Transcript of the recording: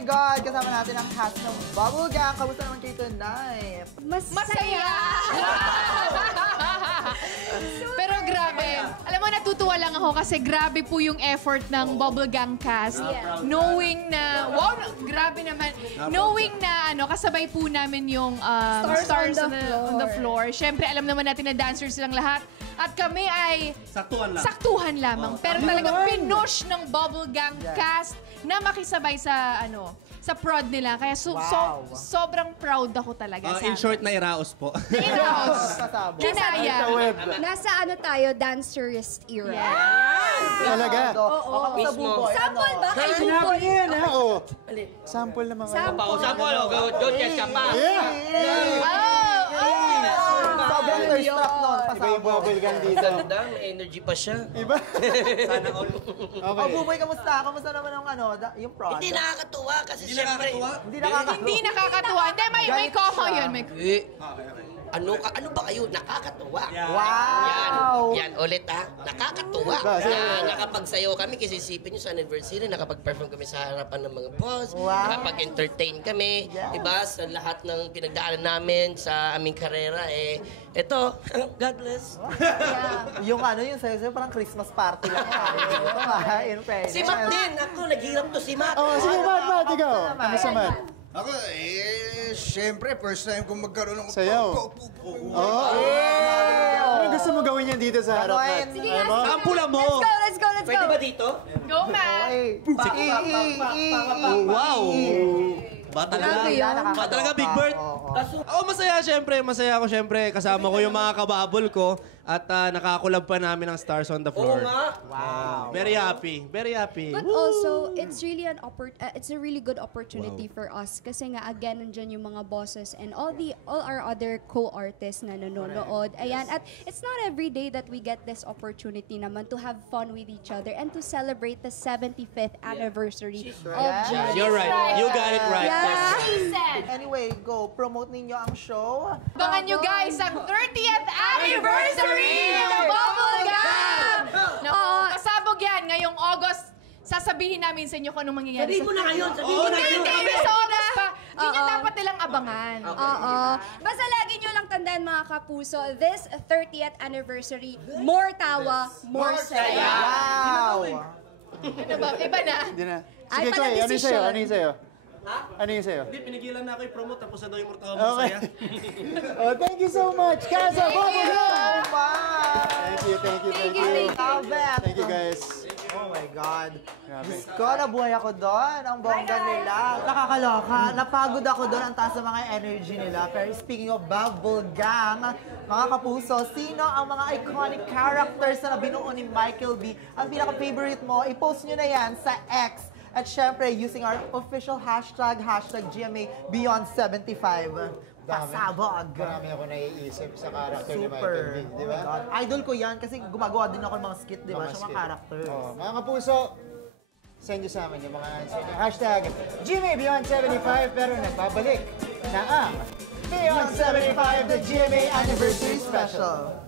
my God! Kasama natin ang cast ng Bubble Gang. Kamusta naman kayo tonight? Masaya! Pero grabe. Alam mo, natutuwa lang ako kasi grabe po yung effort ng Bubble Gang cast. Knowing na, wow, grabe naman. Knowing na, kasabay po namin yung stars on the floor. Siyempre, alam naman natin na dancers silang lahat. At kami ay saktuhan lamang. Pero talagang pinush ng Bubble Gang cast na makisabay sa sa prod nila. Kaya sobrang proud ako talaga. In short, nairaos po. Nairaos. Kinaya. Nasa tayo, dancerist era. Talaga? Oo. Sample ba? Kay Buboy? Yan, ha? Oo. Sample naman. Sample. Go, yes ka pa. Sobrang thirst-trap nun. Iba yung bubble gang dito. Ganda, may energy pa siya. Iba? Sana all. Oh, Buboy, kamusta? Kamusta naman yung prod? Hindi nakakatuwa kasi siyempre. Hindi nakakatuwa. Hindi, may koma yun. Ano ba kayo? Nakakatuwa. Wow! Yan, ulit ha. Nakakatuwa. Nakapagsayaw kami kasi isipin nyo sa anniversary, nakapag-perform kami sa harapan ng mga boss, nakapag-entertain kami, diba? Sa lahat ng pinagdaanan namin sa aming karera, eto, God bless. Yung sayo parang Christmas party lang. In fairness. Si Matt din. Ako, naghirap to si Matt. Oh, sige, Matt, ikaw. Kamusta, Matt? Ako, syempre, first time kong magkaroon ng sayaw. Ano gusto mo gawin yan dito sa harap, Matt? Sige nga. Sampula mo! Let's go. Pwede ba dito? Go, Matt! Wow! Talaga Big Bird. Masaya syempre. Masaya ako syempre. Kasama ko yung mga kababol ko. At nakakulab pa namin ang Stars on the Floor. Oo nga. Wow. Very happy. Very happy. But also, it's really it's a really good opportunity for us. Kasi nga, again, nandyan yung mga bosses and all our other co-artists na nanonood. Ayan. At it's not every day that we get this opportunity naman to have fun with each other and to celebrate the 75th anniversary of GMA. You're right. You got it right. Anyway, go. Promote ninyo ang show. Abangan nyo guys ang 30th anniversary ng Bubble Gang! Kasabog yan ngayong August. Sasabihin namin sa inyo kung anong mangyayari. Sabihin mo na ngayon. Sabihin mo na ngayon. Hindi, sa oras pa. Hindi nyo dapat nilang abangan. Basta lagi nyo lang tandaan mga kapuso, this 30th anniversary, more tawa, more saya. Wow! Ano ba? Iba na? Hindi na. Ay, Sige, Chloe, ano yung sa'yo? Ano yung sa'yo? Ano yung sa'yo? Hindi, pinigilan na ako i-promote. Tapos na daw yung portawa mo Okay. saya. Oh, thank you so much, Casa Bubble Gang! Wow! Thank you. Love it! Thank you, guys. Oh my God. Grabe. Diyos ko, nabuhay ako doon. Ang bongga nila. Nakakaloka. Napagod ako doon. Ang taas ng mga energy nila. Pero speaking of Bubble Gang, mga kapuso, sino ang mga iconic characters na binuo ni Michael B? Ang pinaka-favorite mo, i-post nyo na yan sa X. At syempre, using our official hashtag GMA Beyond 75. Pasabog. Marami ako naiisip sa character ni Super. Michael B, di ba? Oh my God. Idol ko yan kasi gumagawa din ako ng mga skit, di ba? Sa mga characters. Oh, mga kapuso, send nyo sa amin yung mga answer niyo. Hashtag GMA Beyond 75, pero nagbabalik na ang Beyond 75, the GMA Anniversary Special.